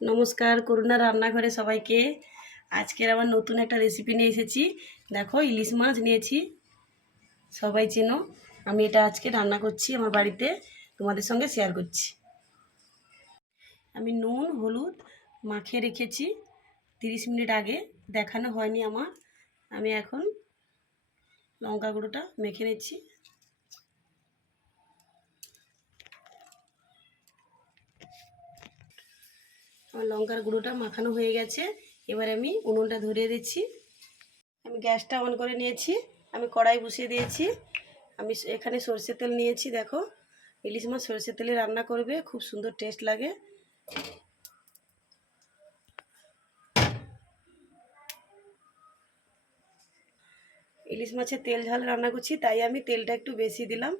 নমস্কার, করুণা রান্নাঘরে সবাইকে। আজকের আবার নতুন একটা রেসিপি নিয়ে এসেছি। দেখো, ইলিশ মাছ নিয়েছি, সবাই চেনো। আমি এটা আজকে রান্না করছি আমার বাড়িতে, তোমাদের সঙ্গে শেয়ার করছি। আমি নুন হলুদ মাখিয়ে রেখেছি 30 মিনিট আগে, দেখানো হয়নি আমার। আমি এখন লঙ্কা গুঁড়োটা মেখে নিচ্ছি। আমার লঙ্কার গুঁড়োটা মাখানো হয়ে গেছে। এবার আমি উনুনটা ধরিয়ে দিচ্ছি। আমি গ্যাসটা অন করে নিয়েছি, আমি কড়াই বসিয়ে দিয়েছি। আমি এখানে সরষের তেল নিয়েছি। দেখো, ইলিশ মাছ সরষের তেলে রান্না করবে, খুব সুন্দর টেস্ট লাগে। ইলিশ মাছের তেল ঝাল রান্না করছি, তাই আমি তেলটা একটু বেশি দিলাম।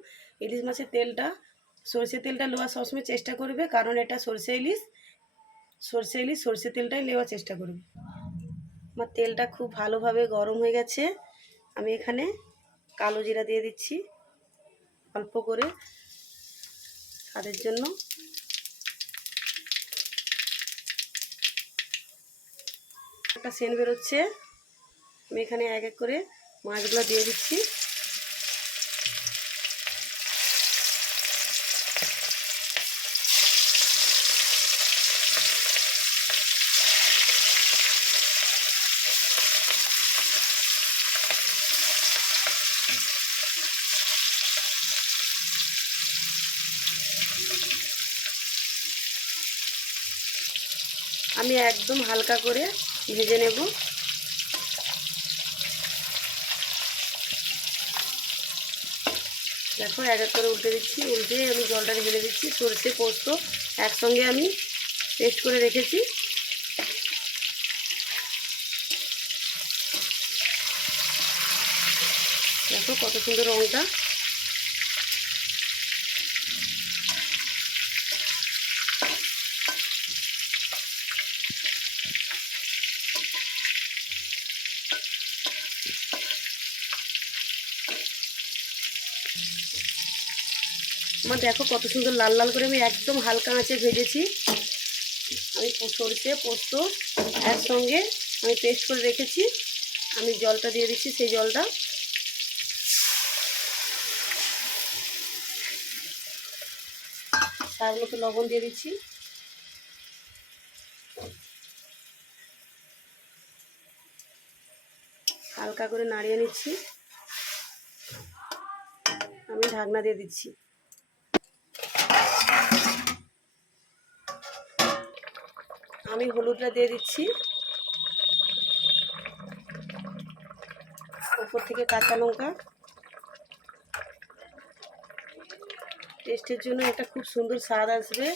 ইলিশ মাছের তেলটা, সরষের তেলটা নেওয়ার সবসময় চেষ্টা করবে, কারণ এটা সরষে ইলিশ সরষে তেলটাই নেওয়ার চেষ্টা করবে। আমার তেলটা খুব ভালোভাবে গরম হয়ে গেছে। আমি এখানে কালো জিরা দিয়ে দিচ্ছি অল্প করে স্বাদের জন্য। একটা সেন্ট বেরোচ্ছে। আমি এখানে এক এক করে মাছগুলো দিয়ে দিচ্ছি। আমি একদম হালকা করে ভেজে নেব। দেখো, এক এক করে উল্টে দিচ্ছি, উল্টে আমি জলটা ঢেলে দিচ্ছি। সরষে পোস্ত একসঙ্গে আমি পেস্ট করে রেখেছি। দেখো কত সুন্দর রঙটা। আমার দেখো কত সুন্দর লাল লাল করে আমি একদম হালকা আঁচে ভেজেছি। আমি সরষে পোস্ত একসঙ্গে আমি পেস্ট করে রেখেছি। আমি জলটা দিয়ে দিচ্ছি, সেই জলটা। তার মতো লবণ দিয়ে দিচ্ছি। হালকা করে নাড়িয়ে নিচ্ছি। আমি ঢাকনা দিয়ে দিচ্ছি। আমি হলুদটা দিয়ে দিচ্ছি, উপর থেকে কাঁচা লঙ্কা। টেস্টের জন্য একটা খুব সুন্দর স্বাদ আসবে,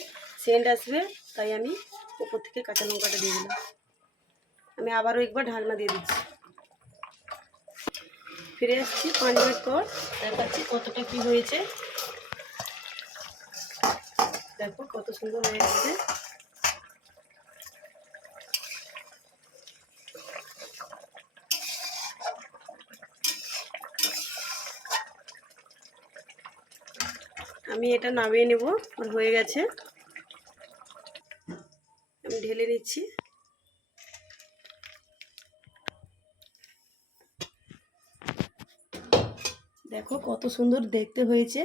সেন্ট আসবে, তাই আমি উপর থেকে কাঁচা লঙ্কাটা দিয়ে দিলাম। আমি আবারও একবার ঢাকনা দিয়ে দিচ্ছি। ফিরে আসছি 5 মিনিট পর, দেখাচ্ছি কতটা কি হয়েছে। দেখো কত সুন্দর হয়ে গেছে। আমি এটা নামিয়ে নেব, আর হয়ে গেছে। আমি ঢেলে নিচ্ছি। দেখো কত সুন্দর দেখতে হয়েছে।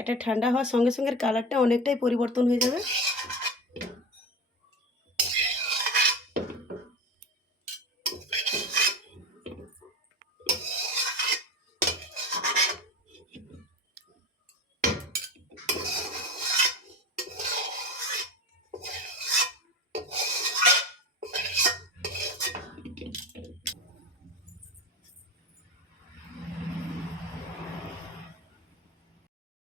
এটা ঠান্ডা হওয়ার সঙ্গে সঙ্গে কালারটা অনেকটাই পরিবর্তন হয়ে যাবে।